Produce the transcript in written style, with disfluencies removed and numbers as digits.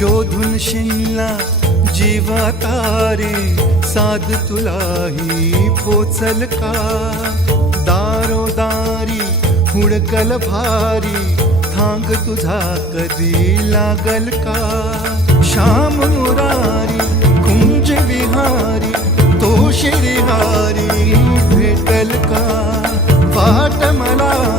शोधून शिनला जीवा तारे, साध तुलाही पोचल का? दारोदारी हुडकल भारी, थांग तुझा कधी लागल का? श्याम मुरारी कुंज विहारी, तो श्रीहारी भेटल का? वाट मला